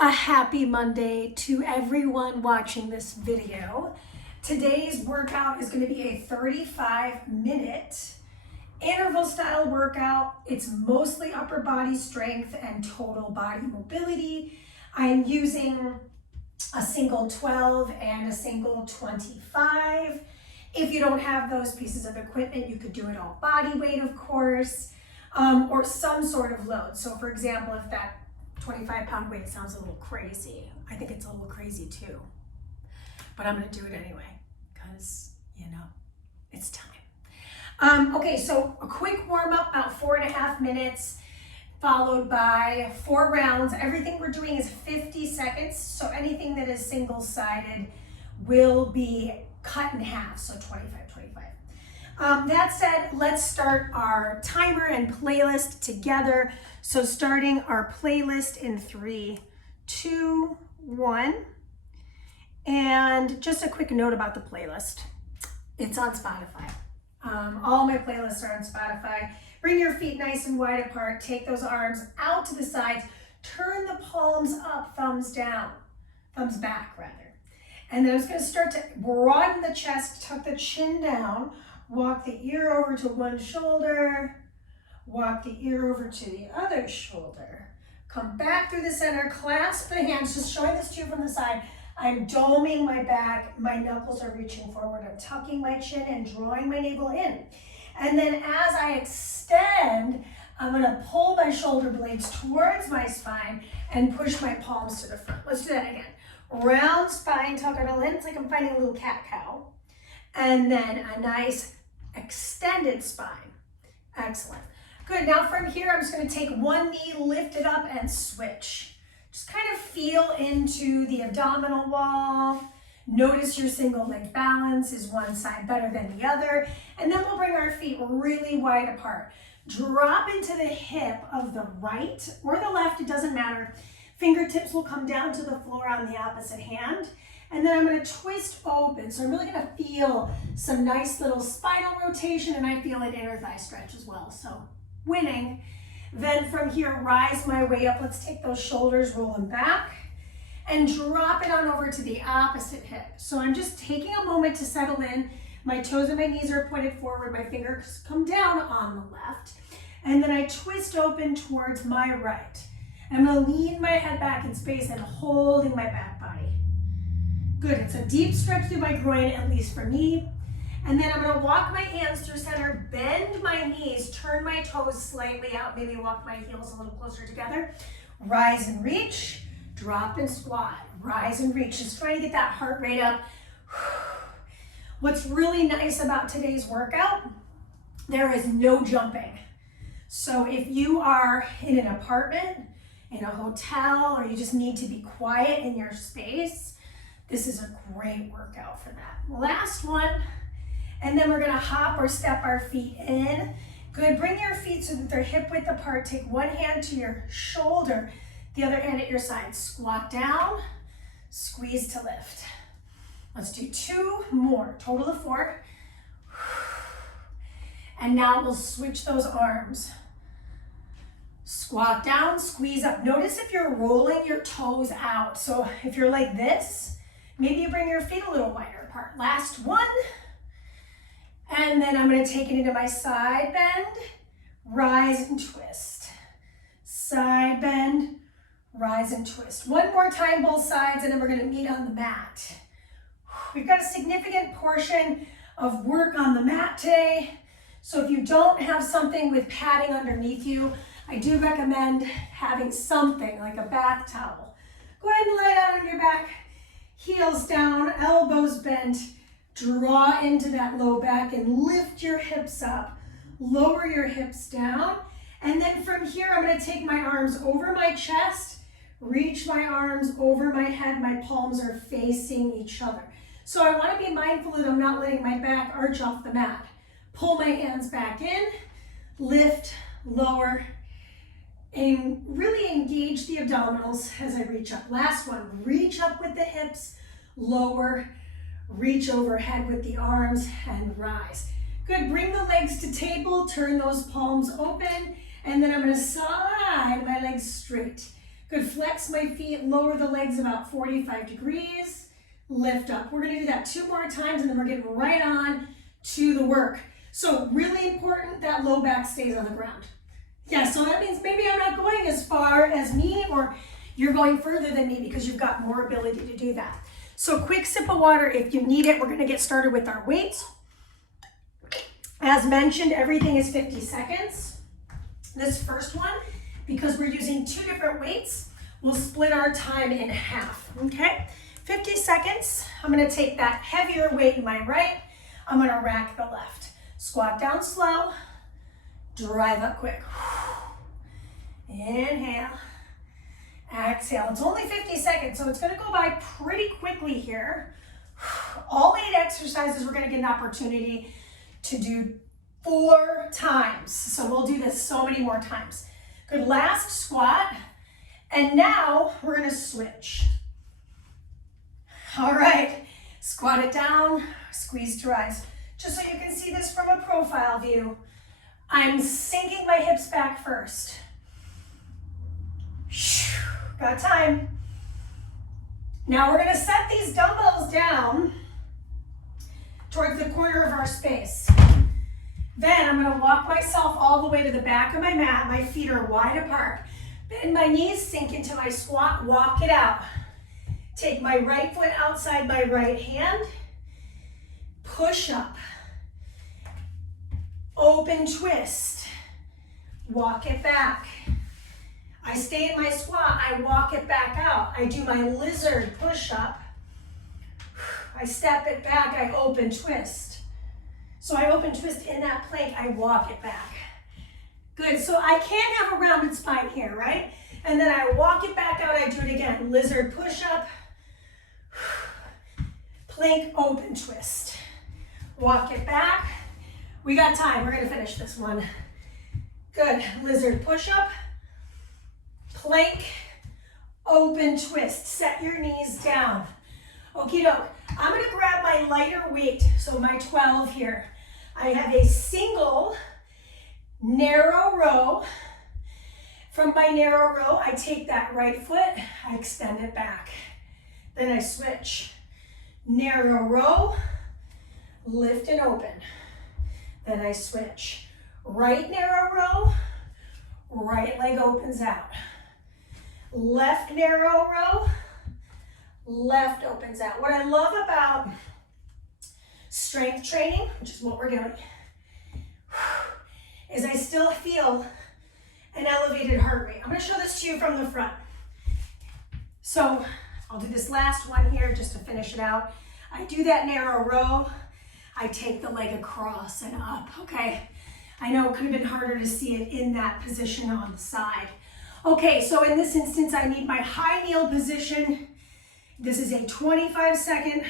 A happy Monday to everyone watching this video. Today's workout is going to be a 35-minute interval style workout. It's mostly upper body strength and total body mobility. I'm using a single 12 and a single 25. If you don't have those pieces of equipment, you could do it all body weight, of course, or some sort of load. So for example, if that 25-pound weight sounds a little crazy, I think it's a little crazy too, but I'm gonna do it anyway because, it's time. Okay, so a quick warm up, about 4.5 minutes, followed by 4 rounds. Everything we're doing is 50 seconds, so anything that is single-sided will be cut in half, so 25, 25. That said, let's start our timer and playlist together. So starting our playlist in 3, 2, 1. And just a quick note about the playlist. It's on Spotify. All my playlists are on Spotify. Bring your feet nice and wide apart. Take those arms out to the sides. Turn the palms up, thumbs down. Thumbs back, rather. And then I'm just going to start to broaden the chest, tuck the chin down, walk the ear over to one shoulder, walk the ear over to the other shoulder. Come back through the center, clasp the hands, just showing this to you from the side. I'm doming my back, my knuckles are reaching forward. I'm tucking my chin and drawing my navel in. And then as I extend, I'm gonna pull my shoulder blades towards my spine and push my palms to the front. Let's do that again. Round spine, tuck it all in. It's like I'm finding a little cat-cow. And then a nice extended spine. Excellent. Good, now from here, I'm just gonna take one knee, lift it up and switch. Just kind of feel into the abdominal wall. Notice your single leg balance. Is one side better than the other? And then we'll bring our feet really wide apart. Drop into the hip of the right or the left, it doesn't matter. Fingertips will come down to the floor on the opposite hand. And then I'm going to twist open. So I'm really going to feel some nice little spinal rotation, and I feel an inner thigh stretch as well. So winning. Then from here, rise my way up. Let's take those shoulders, roll them back, and drop it on over to the opposite hip. So I'm just taking a moment to settle in. My toes and my knees are pointed forward. My fingers come down on the left. And then I twist open towards my right. I'm going to lean my head back in space and holding my back body. Good, it's a deep stretch through my groin, at least for me. And then I'm going to walk my hands through center, bend my knees, turn my toes slightly out, maybe walk my heels a little closer together. Rise and reach, drop and squat, rise and reach. Just trying to get that heart rate up. What's really nice about today's workout, there is no jumping. So if you are in an apartment, in a hotel, or you just need to be quiet in your space, this is a great workout for that. Last one, and then we're gonna hop or step our feet in. Good, bring your feet so that they're hip width apart. Take one hand to your shoulder, the other hand at your side. Squat down, squeeze to lift. Let's do 2 more, total of 4. And now we'll switch those arms. Squat down, squeeze up. Notice if you're rolling your toes out. So if you're like this, maybe you bring your feet a little wider apart. Last one. And then I'm going to take it into my side bend, rise and twist. Side bend, rise and twist. One more time, both sides, and then we're going to meet on the mat. We've got a significant portion of work on the mat today. So if you don't have something with padding underneath you, I do recommend having something like a bath towel. Go ahead and lay down on your back, heels down, elbows bent. Draw into that low back and lift your hips up. Lower your hips down. And then from here, I'm going to take my arms over my chest, reach my arms over my head. My palms are facing each other. So I want to be mindful that I'm not letting my back arch off the mat. Pull my hands back in, lift, lower, and really engage the abdominals as I reach up. Last one, reach up with the hips, lower, reach overhead with the arms and rise. Good, bring the legs to table, turn those palms open, and then I'm going to slide my legs straight. Good, flex my feet, lower the legs about 45 degrees, lift up. We're gonna do that 2 more times and then we're getting right on to the work. So really important that low back stays on the ground. Yeah, so that means maybe I'm not going as far as me, or you're going further than me because you've got more ability to do that. So quick sip of water if you need it. We're gonna get started with our weights. As mentioned, everything is 50 seconds. This first one, because we're using 2 different weights, we'll split our time in half, okay? 50 seconds, I'm gonna take that heavier weight in my right, I'm gonna rack the left. Squat down slow, drive up quick. Inhale, exhale. It's only 50 seconds, so it's gonna go by pretty quickly here. All 8 exercises, we're gonna get an opportunity to do 4 times. So we'll do this so many more times. Good, last squat. And now we're gonna switch. All right, squat it down, squeeze to rise. Just so you can see this from a profile view, I'm sinking my hips back first. Got time. Now we're gonna set these dumbbells down towards the corner of our space. Then I'm gonna walk myself all the way to the back of my mat. My feet are wide apart. Bend my knees, sink into my squat, walk it out. Take my right foot outside my right hand, push up, open twist, walk it back. I stay in my squat, I walk it back out. I do my lizard push up, I step it back, I open twist. So I open twist in that plank, I walk it back. Good, so I can have a rounded spine here, right? And then I walk it back out, I do it again. Lizard push up, plank open twist. Walk it back. We got time, we're gonna finish this one. Good, lizard push up, plank, open twist. Set your knees down. Okie doke. I'm gonna grab my lighter weight, so my 12 here. I have a single narrow row. From my narrow row, I take that right foot, I extend it back. Then I switch. Narrow row, lift and open. Then I switch. Right narrow row, right leg opens out. Left narrow row, left opens out. What I love about strength training, which is what we're doing, is I still feel an elevated heart rate. I'm gonna show this to you from the front. So I'll do this last one here just to finish it out. I do that narrow row, I take the leg across and up, okay? I know it could have been harder to see it in that position on the side. Okay, so in this instance, I need my high kneel position. This is a 25-second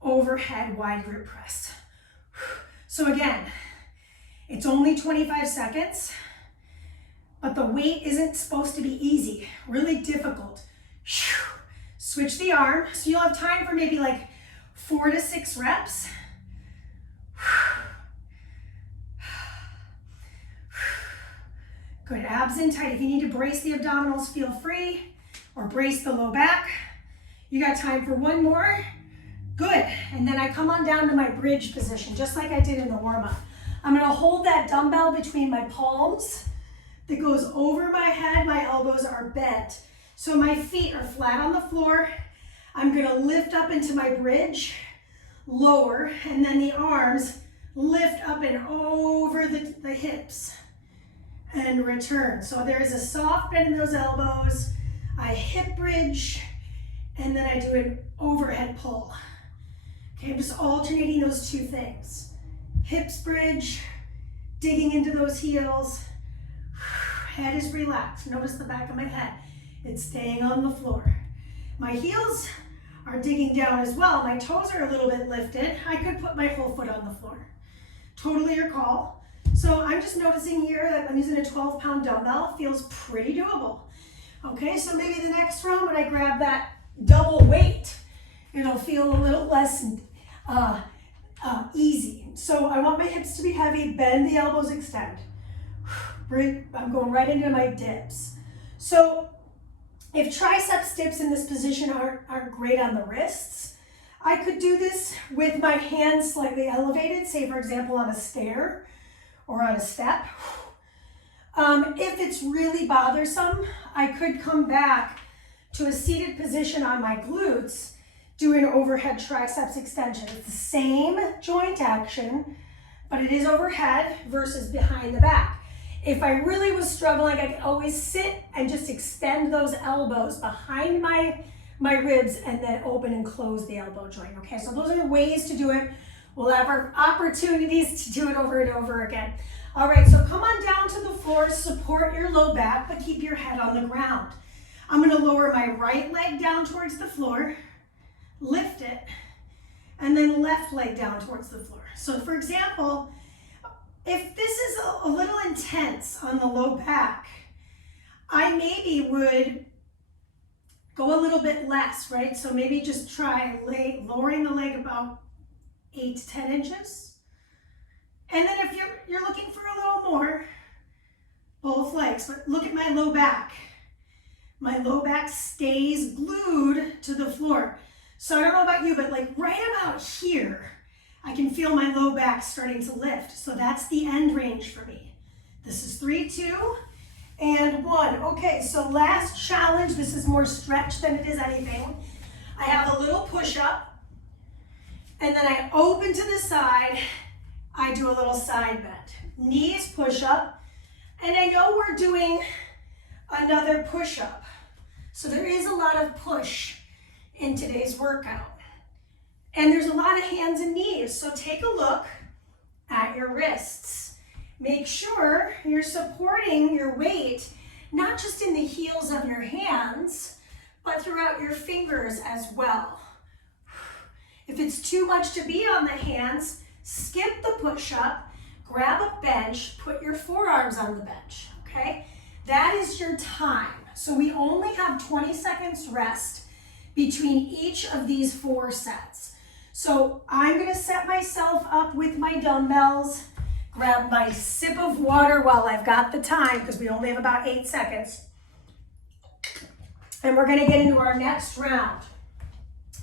overhead wide grip press. So again, it's only 25 seconds, but the weight isn't supposed to be easy, really difficult. Switch the arm, so you'll have time for maybe like 4 to 6 reps. Good, abs in tight. If you need to brace the abdominals, feel free, or brace the low back. You got time for 1 more. Good, and then I come on down to my bridge position, just like I did in the warm-up. I'm gonna hold that dumbbell between my palms that goes over my head. My elbows are bent. So my feet are flat on the floor. I'm gonna lift up into my bridge, lower, and then the arms lift up and over the hips and return. So there is a soft bend in those elbows. I hip bridge, and then I do an overhead pull. Okay, I'm just alternating those 2 things. Hips bridge, digging into those heels. Head is relaxed. Notice the back of my head. It's staying on the floor. My heels are digging down as well. My toes are a little bit lifted. I could put my whole foot on the floor. Totally your call. So I'm just noticing here that I'm using a 12-pound dumbbell. It feels pretty doable. Okay, so maybe the next round when I grab that double weight, it'll feel a little less easy. So I want my hips to be heavy, bend the elbows, extend. I'm going right into my dips. So If triceps dips in this position aren't great on the wrists, I could do this with my hands slightly elevated, say for example on a stair or on a step. If it's really bothersome, I could come back to a seated position on my glutes, do an overhead triceps extension. It's the same joint action, but it is overhead versus behind the back. If I really was struggling, I could always sit and just extend those elbows behind my ribs and then open and close the elbow joint, okay? So those are ways to do it. We'll have our opportunities to do it over and over again. All right, so come on down to the floor, support your low back, but keep your head on the ground. I'm gonna lower my right leg down towards the floor, lift it, and then left leg down towards the floor. So for example, if this is a little intense on the low back, I maybe would go a little bit less, right? So maybe just try lowering the leg about 8 to 10 inches. And then if you're looking for a little more, both legs, but look at my low back. My low back stays glued to the floor. So I don't know about you, but like right about here, I can feel my low back starting to lift. So that's the end range for me. This is 3, 2, and 1. Okay, so last challenge. This is more stretch than it is anything. I have a little push-up, and then I open to the side. I do a little side bend. Knees push up, and I know we're doing another push-up. So there is a lot of push in today's workout. And there's a lot of hands and knees, so take a look at your wrists. Make sure you're supporting your weight, not just in the heels of your hands, but throughout your fingers as well. If it's too much to be on the hands, skip the push-up, grab a bench, put your forearms on the bench, okay? That is your time. So we only have 20 seconds rest between each of these 4 sets. So I'm gonna set myself up with my dumbbells, grab my sip of water while I've got the time, because we only have about 8 seconds. And we're gonna get into our next round.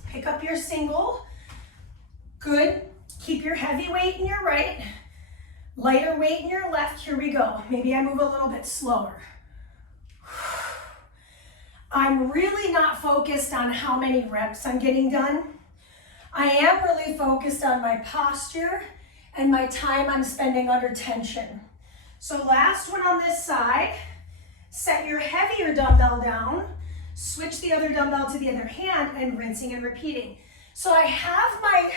Pick up your single. Good. Keep your heavy weight in your right, lighter weight in your left. Here we go. Maybe I move a little bit slower. I'm really not focused on how many reps I'm getting done. I am really focused on my posture and my time I'm spending under tension. So last one on this side, set your heavier dumbbell down, switch the other dumbbell to the other hand, and rinsing and repeating. So I have my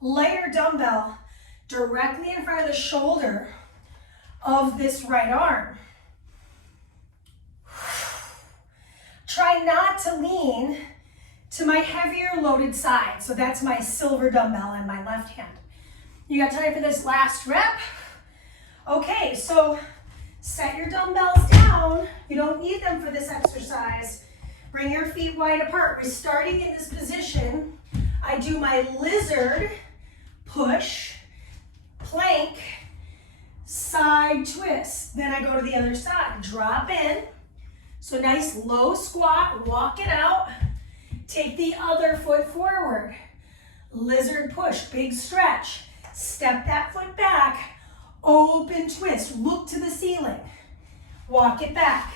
lighter dumbbell directly in front of the shoulder of this right arm. Try not to lean to my heavier loaded side. So that's my silver dumbbell in my left hand. You got time for this last rep? Okay, so set your dumbbells down. You don't need them for this exercise. Bring your feet wide apart. We're starting in this position. I do my lizard, push, plank, side twist. Then I go to the other side, drop in. So nice low squat, walk it out. Take the other foot forward. Lizard push, big stretch. Step that foot back, open twist, look to the ceiling. Walk it back,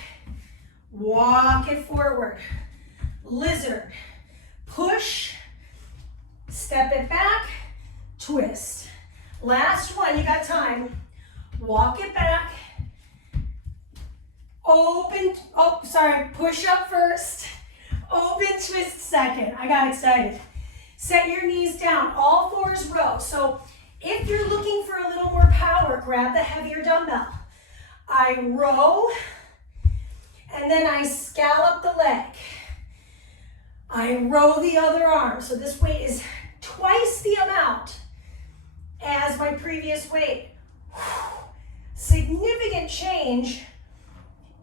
walk it forward. Lizard, push, step it back, twist. Last one, you got time. Walk it back, open, push up first, open twist second. I got excited. Set your knees down, all 4s row. So if you're looking for a little more power, grab the heavier dumbbell. I row, and then I scallop the leg. I row the other arm. So this weight is twice the amount as my previous weight. Significant change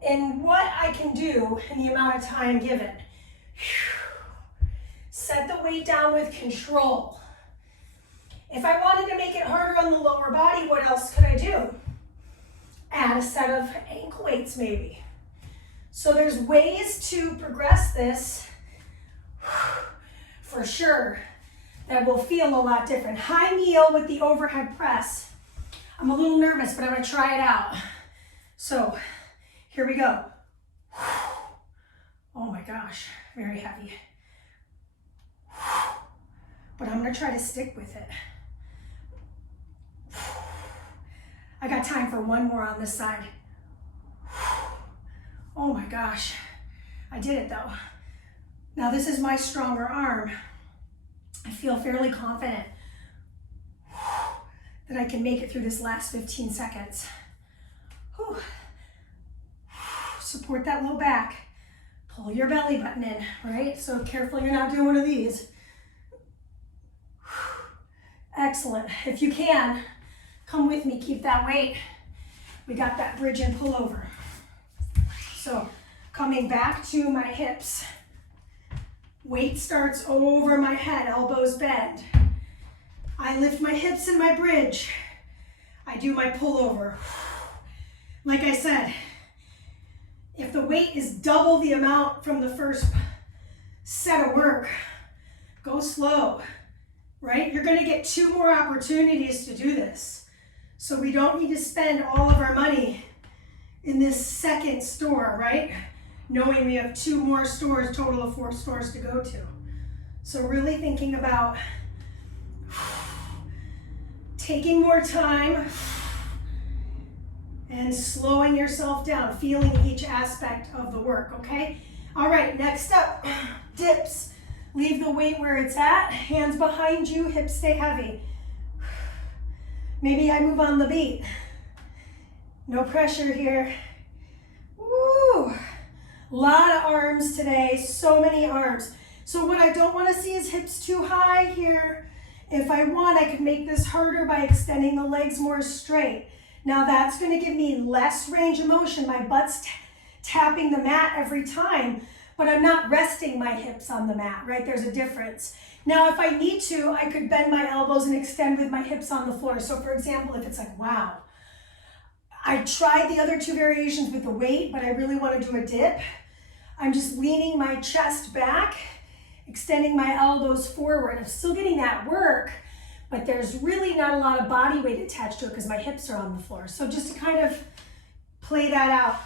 in what I can do in the amount of time given. Set the weight down with control. If I wanted to make it harder on the lower body, what else could I do? Add a set of ankle weights maybe. So there's ways to progress this for sure that will feel a lot different. High kneel with the overhead press. I'm a little nervous, but I'm gonna try it out. So here we go. Oh my gosh, very heavy. But I'm gonna try to stick with it. I got time for one more on this side. Oh my gosh, I did it though. Now this is my stronger arm. I feel fairly confident that I can make it through this last 15 seconds. Whew. Support that low back. Pull your belly button in, right? So careful you're not doing one of these. Excellent. If you can, come with me, keep that weight. We got that bridge and pull over. So coming back to my hips. Weight starts over my head, elbows bend. I lift my hips in my bridge. I do my pullover. Like I said, if the weight is double the amount from the first set of work, go slow, right? You're gonna get 2 more opportunities to do this. So we don't need to spend all of our money in this second store, right? Knowing we have 2 more stores, total of 4 stores to go to. So really thinking about taking more time and slowing yourself down, feeling each aspect of the work, okay? All right, next up, dips. Leave the weight where it's at, hands behind you, hips stay heavy. Maybe I move on the beat. No pressure here. Woo! Lot of arms today, so many arms. So what I don't want to see is hips too high here. If I want, I could make this harder by extending the legs more straight. Now that's going to give me less range of motion. My butt's tapping the mat every time, but I'm not resting my hips on the mat, right? There's a difference. Now, if I need to, I could bend my elbows and extend with my hips on the floor. So for example, if it's like, wow, I tried the other 2 variations with the weight, but I really want to do a dip. I'm just leaning my chest back, extending my elbows forward. I'm still getting that work, but there's really not a lot of body weight attached to it because my hips are on the floor. So just to kind of play that out,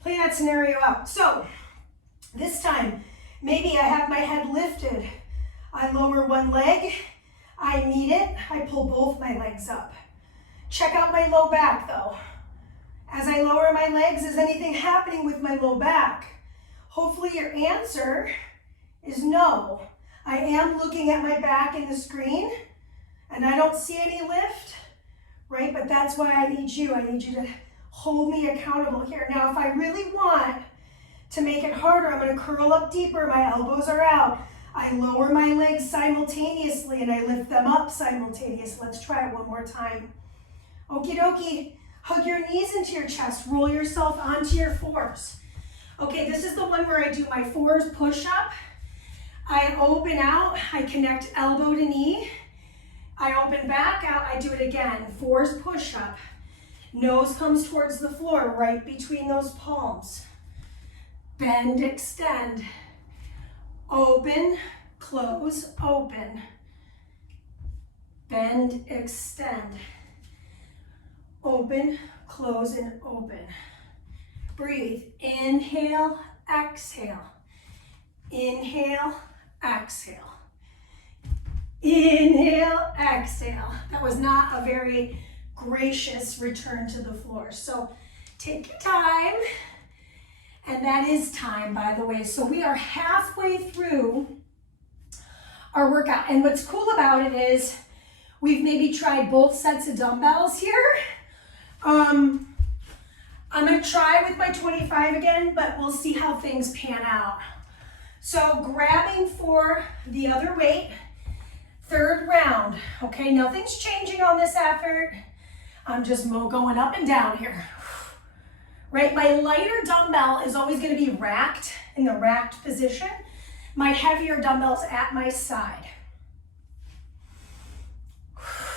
play that scenario out. So this time, maybe I have my head lifted. I lower one leg, I meet it, I pull both my legs up. Check out my low back though. As I lower my legs, is anything happening with my low back? Hopefully your answer is no. I am looking at my back in the screen and I don't see any lift, right? But that's why I need you to hold me accountable here. Now, if I really want to make it harder, I'm gonna curl up deeper, my elbows are out. I lower my legs simultaneously and I lift them up simultaneously. Let's try it one more time. Okie dokie, hug your knees into your chest, roll yourself onto your 4s. Okay, this is the one where I do my 4s push up. I open out, I connect elbow to knee. I open back out, I do it again. 4s push up. Nose comes towards the floor, right between those palms. Bend, extend. Open, close, open. Bend, extend. Open, close, and open. Breathe. Inhale, exhale. Inhale, exhale. Inhale, exhale. That was not a very gracious return to the floor. So take your time. And that is time, by the way. So we are halfway through our workout. And what's cool about it is we've maybe tried both sets of dumbbells here. I'm gonna try with my 25 again, but we'll see how things pan out. So grabbing for the other weight, 3rd round. Okay, nothing's changing on this effort. I'm just going up and down here. Right, my lighter dumbbell is always gonna be racked in the racked position. My heavier dumbbell's at my side.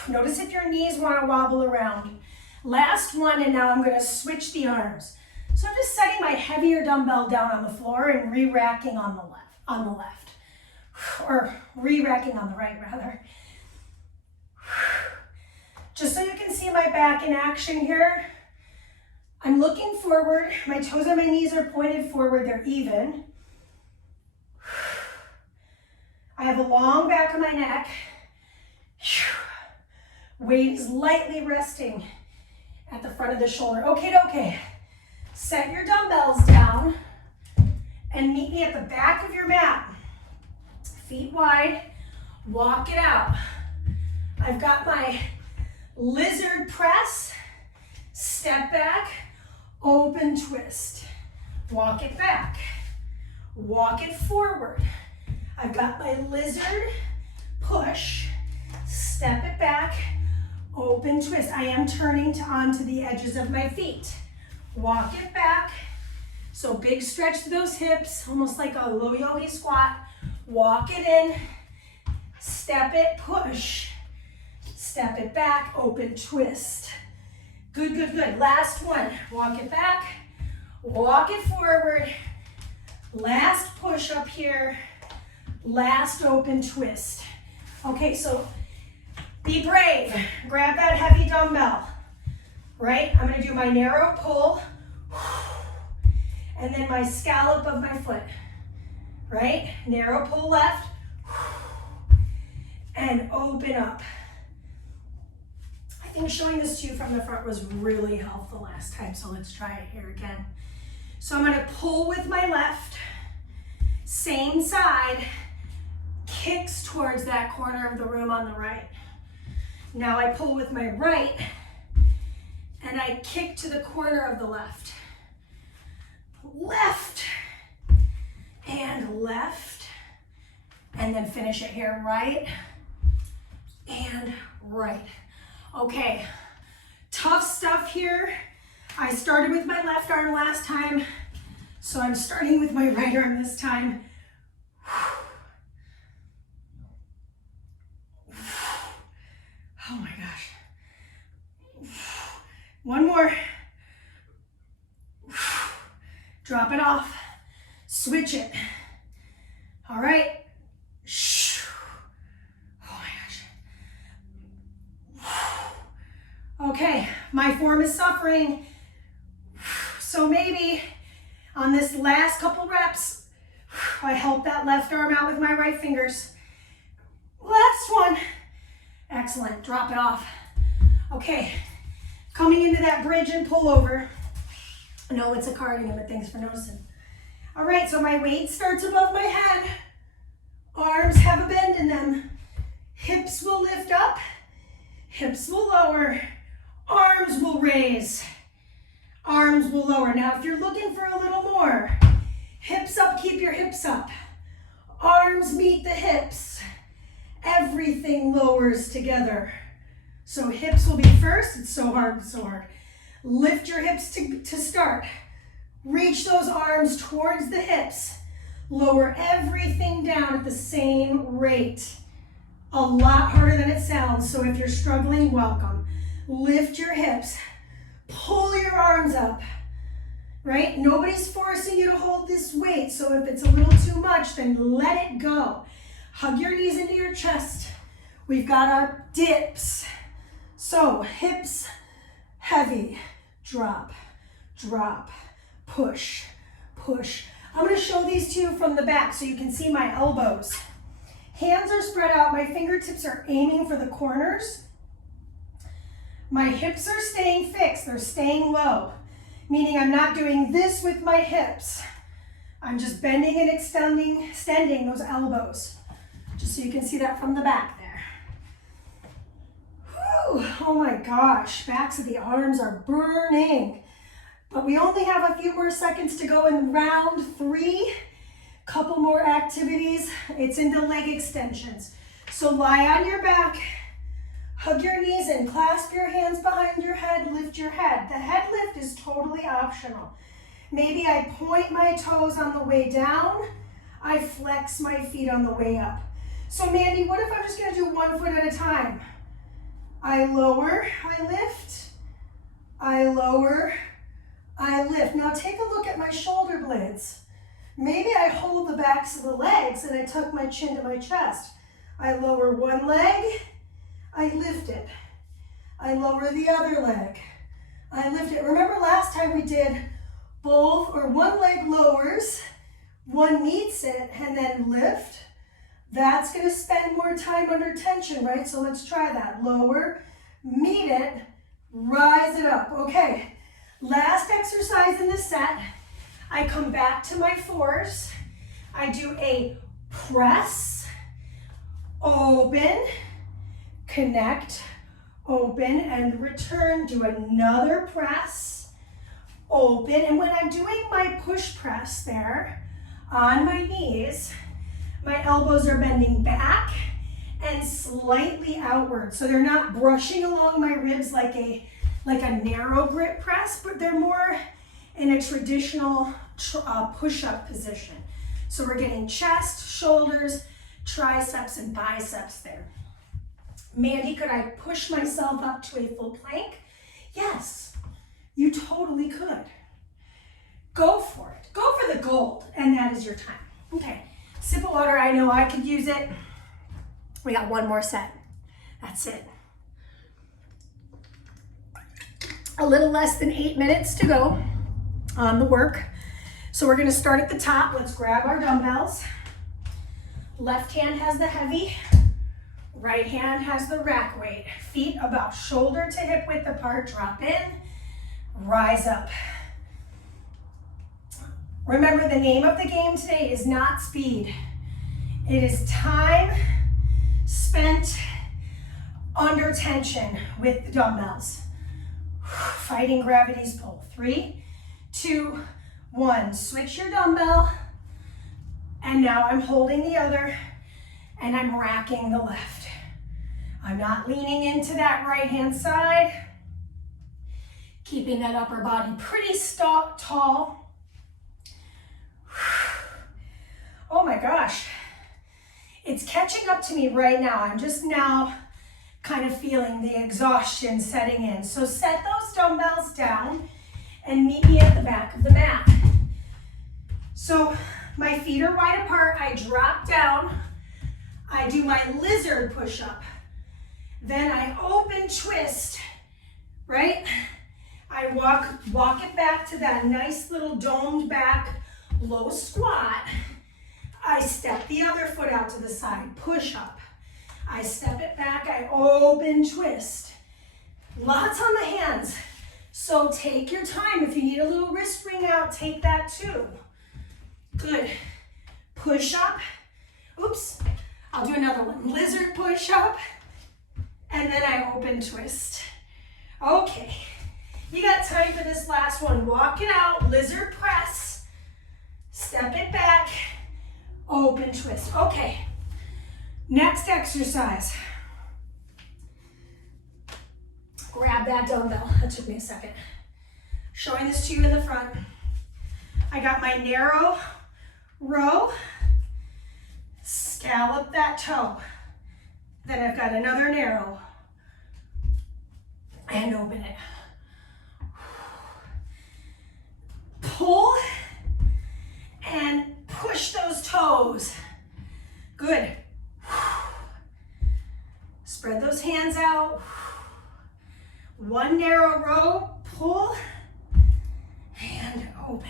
Notice if your knees wanna wobble around. Last one, and now I'm gonna switch the arms. So I'm just setting my heavier dumbbell down on the floor and re-racking on the left, or re-racking on the right rather. Just so you can see my back in action here. I'm looking forward, my toes and my knees are pointed forward, they're even. I have a long back of my neck. Weight is lightly resting at the front of the shoulder. Okay. Set your dumbbells down and meet me at the back of your mat. Feet wide, walk it out. I've got my lizard press, step back, open twist. Walk it back, walk it forward. I've got my lizard, push, step it back, open twist. I am turning onto the edges of my feet. Walk it back. So big stretch to those hips, almost like a low yogi squat. Walk it in, step it, push. Step it back, open twist. Good. Last one. Walk it back, walk it forward. Last push up here. Last open twist. Okay, so be brave. Grab that heavy dumbbell, right? I'm gonna do my narrow pull, and then my scallop of my foot, right? Narrow pull left, and open up. I think showing this to you from the front was really helpful last time, so let's try it here again. So I'm gonna pull with my left, same side, kicks towards that corner of the room on the right. Now I pull with my right, and I kick to the corner of the left. Left, and left, and then finish it here, right, and right. Okay, tough stuff here. I started with my left arm last time, so I'm starting with my right arm this time. Oh my gosh. One more. Drop it off. Switch it. All right. Oh my gosh. Okay, my form is suffering. So maybe on this last couple reps, I help that left arm out with my right fingers. Last one. Excellent, drop it off. Okay, coming into that bridge and pull over. No, it's a cardigan, but thanks for noticing. All right, so my weight starts above my head. Arms have a bend in them. Hips will lift up, hips will lower, arms will raise, arms will lower. Now, if you're looking for a little more, hips up, keep your hips up. Arms meet the hips. Everything lowers together. So hips will be first. It's so hard. Lift your hips to start. Reach those arms towards the hips. Lower everything down at the same rate. A lot harder than it sounds. So if you're struggling, welcome. Lift your hips. Pull your arms up. Right? Nobody's forcing you to hold this weight. So if it's a little too much, then let it go. Hug your knees into your chest. We've got our dips. So hips heavy, drop, drop, push, push. I'm gonna show these to you from the back so you can see my elbows. Hands are spread out, my fingertips are aiming for the corners. My hips are staying fixed, they're staying low, meaning I'm not doing this with my hips. I'm just bending and extending those elbows. Just so you can see that from the back there. Whew, oh my gosh, backs of the arms are burning. But we only have a few more seconds to go in round 3. Couple more activities. It's into leg extensions. So lie on your back, hug your knees in, clasp your hands behind your head, lift your head. The head lift is totally optional. Maybe I point my toes on the way down, I flex my feet on the way up. So Mandy, what if I'm just gonna do one foot at a time? I lower, I lift, I lower, I lift. Now take a look at my shoulder blades. Maybe I hold the backs of the legs and I tuck my chin to my chest. I lower one leg, I lift it. I lower the other leg, I lift it. Remember last time we did both, or one leg lowers, one meets it, and then lift. That's gonna spend more time under tension, right? So let's try that. Lower, meet it, rise it up. Okay, last exercise in the set. I come back to my fours. I do a press, open, connect, open, and return. Do another press, open. And when I'm doing my push press there, on my knees, my elbows are bending back and slightly outward. So they're not brushing along my ribs like a narrow grip press, but they're more in a traditional push-up position. So we're getting chest, shoulders, triceps, and biceps there. Mandy, could I push myself up to a full plank? Yes, you totally could. Go for it. Go for the gold, and that is your time. Okay, sip of water. I know I could use it. We got one more set. That's it. A little less than 8 minutes to go on the work. So we're gonna start at the top. Let's grab our dumbbells. Left hand has the heavy, right hand has the rack weight. Feet about shoulder to hip width apart, drop in, rise up. Remember, the name of the game today is not speed. It is time spent under tension with the dumbbells. Fighting gravity's pull. 3, 2, 1. Switch your dumbbell. And now I'm holding the other and I'm racking the left. I'm not leaning into that right hand side. Keeping that upper body pretty tall. Oh my gosh. It's catching up to me right now. I'm just now kind of feeling the exhaustion setting in. So set those dumbbells down and meet me at the back of the mat. So my feet are wide apart. I drop down. I do my lizard push-up. Then I open twist, right? I walk it back to that nice little domed back low squat. I step the other foot out to the side, push up. I step it back, I open twist. Lots on the hands. So take your time. If you need a little wrist ring out, take that too. Good. Push up. Oops. I'll do another one. Lizard push up. And then I open twist. Okay. You got time for this last one. Walk it out. Lizard press. Step it back. Open twist. Okay. Next exercise. Grab that dumbbell. That took me a second. Showing this to you in the front. I got my narrow row. Scallop that toe. Then I've got another narrow. And open it. Pull and push those toes. Good. Spread those hands out. One narrow row, pull and open.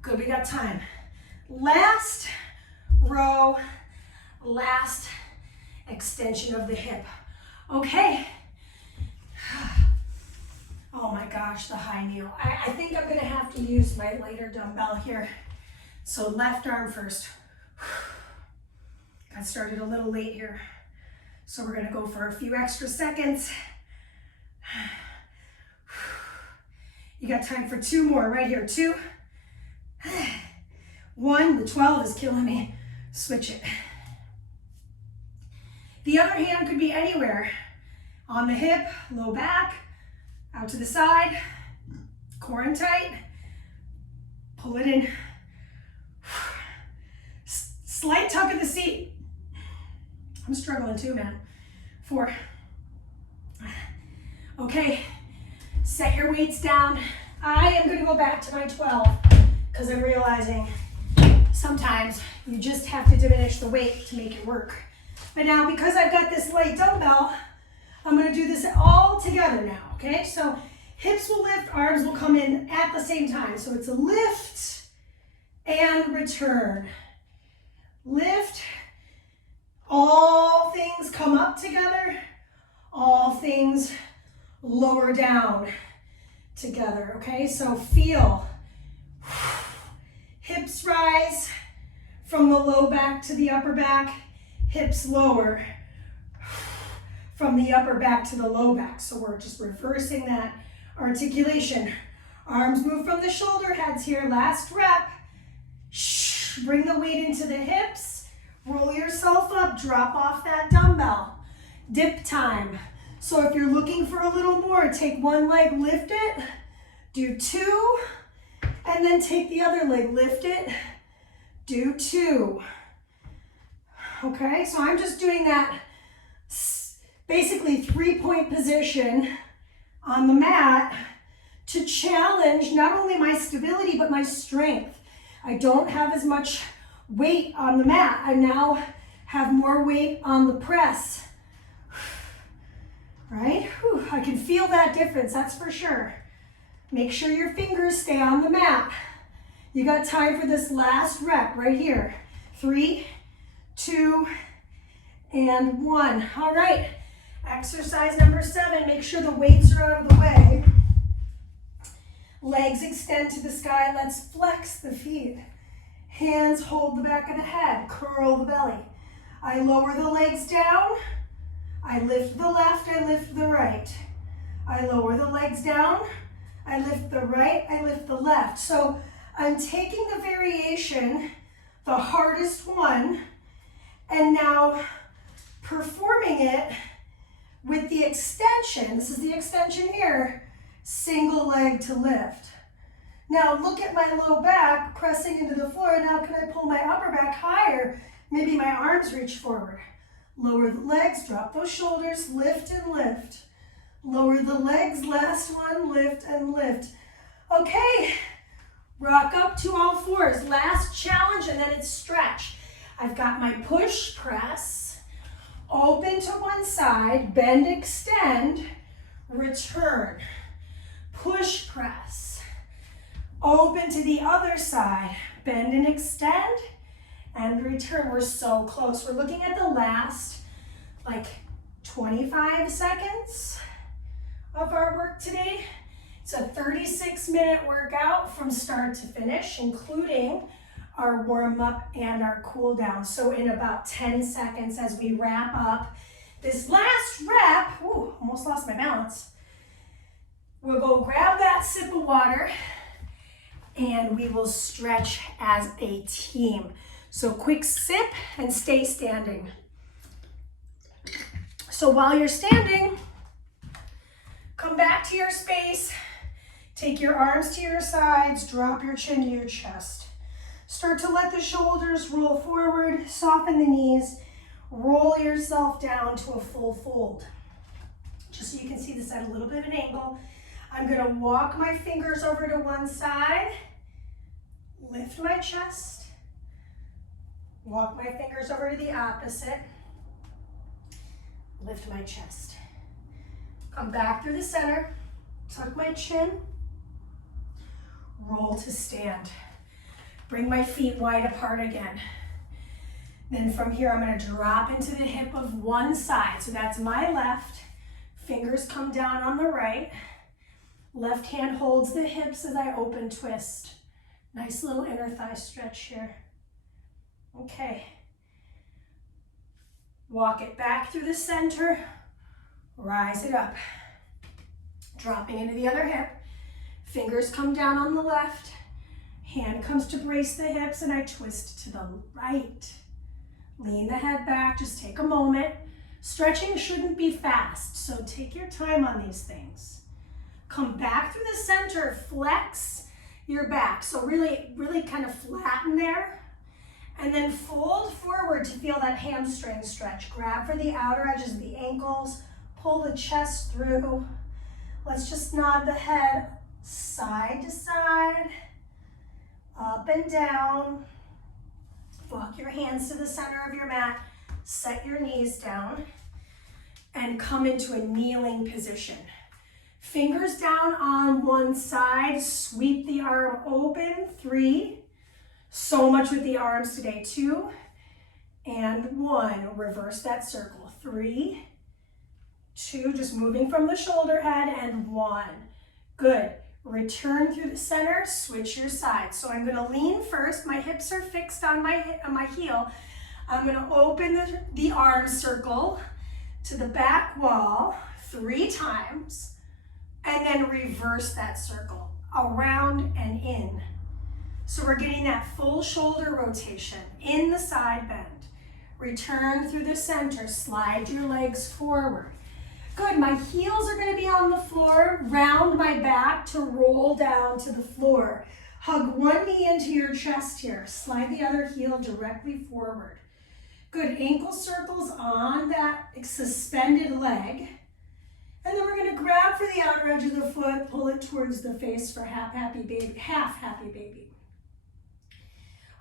Good, we got time. Last row, last extension of the hip. Okay. Oh my gosh, the high kneel. I think I'm gonna have to use my lighter dumbbell here. So left arm first. Got started a little late here. So we're gonna go for a few extra seconds. You got time for 2 more right here. 2. 1, the 12 is killing me. Switch it. The other hand could be anywhere. On the hip, low back, out to the side, core in tight, pull it in. Slight tuck of the seat. I'm struggling too, man. 4. Okay, set your weights down. I am gonna go back to my 12 because I'm realizing sometimes you just have to diminish the weight to make it work. But now because I've got this light dumbbell, I'm gonna do this all together now, okay? So hips will lift, arms will come in at the same time. So it's a lift and return. Lift, all things come up together, all things lower down together, okay? So feel, hips rise from the low back to the upper back, hips lower from the upper back to the low back. So we're just reversing that articulation. Arms move from the shoulder heads here, last rep. Bring the weight into the hips, roll yourself up, drop off that dumbbell. Dip time. So if you're looking for a little more, take one leg, lift it, do 2, and then take the other leg, lift it, do 2. Okay, so I'm just doing that basically 3-point position on the mat to challenge not only my stability, but my strength. I don't have as much weight on the mat. I now have more weight on the press. Right? Whew, I can feel that difference, that's for sure. Make sure your fingers stay on the mat. You got time for this last rep right here. 3, 2, and 1. All right, exercise number 7. Make sure the weights are out of the way. Legs extend to the sky. Let's flex the feet. Hands hold the back of the head. Curl the belly. I lower the legs down. I lift the left, I lift the right. I lower the legs down, I lift the right, I lift the left. So I'm taking the variation, the hardest one, and now performing it with the extension. This is the extension here, single leg to lift. Now look at my low back pressing into the floor. Now can I pull my upper back higher? Maybe my arms reach forward. Lower the legs, drop those shoulders, lift and lift. Lower the legs, last one, lift and lift. Okay, rock up to all fours. Last challenge, and then it's stretch. I've got my push press, open to one side, bend, extend, return. Push press, open to the other side, bend and extend, and return. We're so close. We're looking at the last like 25 seconds of our work today. It's a 36-minute workout from start to finish, including our warm-up and our cool down. So in about 10 seconds as we wrap up this last rep, ooh, almost lost my balance. We'll go grab that sip of water and we will stretch as a team. So quick sip and stay standing. So while you're standing, come back to your space, take your arms to your sides, drop your chin to your chest. Start to let the shoulders roll forward, soften the knees, roll yourself down to a full fold. Just so you can see this at a little bit of an angle. I'm gonna walk my fingers over to one side, lift my chest, walk my fingers over to the opposite, lift my chest. Come back through the center, tuck my chin, roll to stand. Bring my feet wide apart again. Then from here, I'm gonna drop into the hip of one side. So that's my left, fingers come down on the right. Left hand holds the hips as I open twist. Nice little inner thigh stretch here. Okay. Walk it back through the center, rise it up. Dropping into the other hip, fingers come down on the left, hand comes to brace the hips and I twist to the right. Lean the head back, just take a moment. Stretching shouldn't be fast, so take your time on these things. Come back through the center, flex your back. So really kind of flatten there. And then fold forward to feel that hamstring stretch. Grab for the outer edges of the ankles, pull the chest through. Let's just nod the head side to side, up and down. Walk your hands to the center of your mat, set your knees down, and come into a kneeling position. Fingers down on one side, sweep the arm open, 3. So much with the arms today, 2 and 1. Reverse that circle, 3, 2, just moving from the shoulder head, and 1. Good. Return through the center, switch your sides. So I'm gonna lean first, my hips are fixed on my heel. I'm gonna open the arm circle to the back wall 3 times, and then reverse that circle, around and in. So we're getting that full shoulder rotation in the side bend. Return through the center, slide your legs forward. Good, my heels are gonna be on the floor, round my back to roll down to the floor. Hug one knee into your chest here, slide the other heel directly forward. Good, ankle circles on that suspended leg. And then we're gonna grab for the outer edge of the foot, pull it towards the face for half happy baby.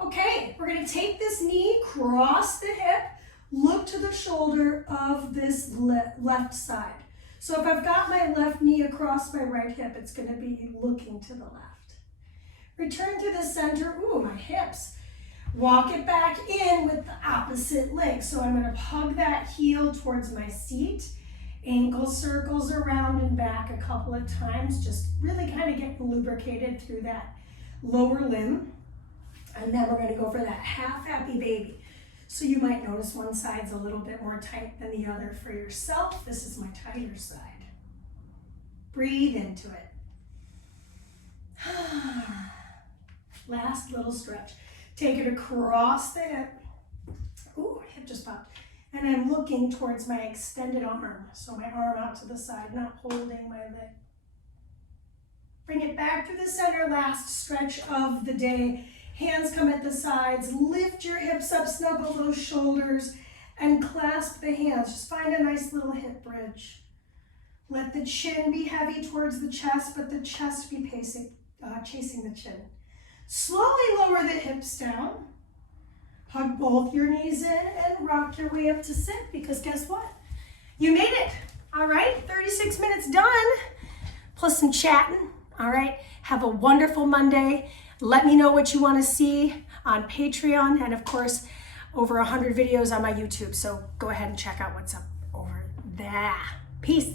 Okay, we're gonna take this knee, cross the hip, look to the shoulder of this left side. So if I've got my left knee across my right hip, it's gonna be looking to the left. Return to the center, ooh, my hips. Walk it back in with the opposite leg. So I'm gonna hug that heel towards my seat, ankle circles around and back a couple of times, just really kind of get lubricated through that lower limb. And then we're gonna go for that half happy baby. So you might notice one side's a little bit more tight than the other for yourself. This is my tighter side. Breathe into it. Last little stretch. Take it across the hip. Ooh, hip just popped. And I'm looking towards my extended arm. So my arm out to the side, not holding my leg. Bring it back to the center, last stretch of the day. Hands come at the sides, lift your hips up, snuggle those shoulders, and clasp the hands. Just find a nice little hip bridge. Let the chin be heavy towards the chest, but the chest be chasing the chin. Slowly lower the hips down. Hug both your knees in and rock your way up to sit, because guess what? You made it. All right, 36 minutes done, plus some chatting. All right, have a wonderful Monday. Let me know what you want to see on Patreon, and of course, over 100 videos on my YouTube. So go ahead and check out what's up over there. Peace.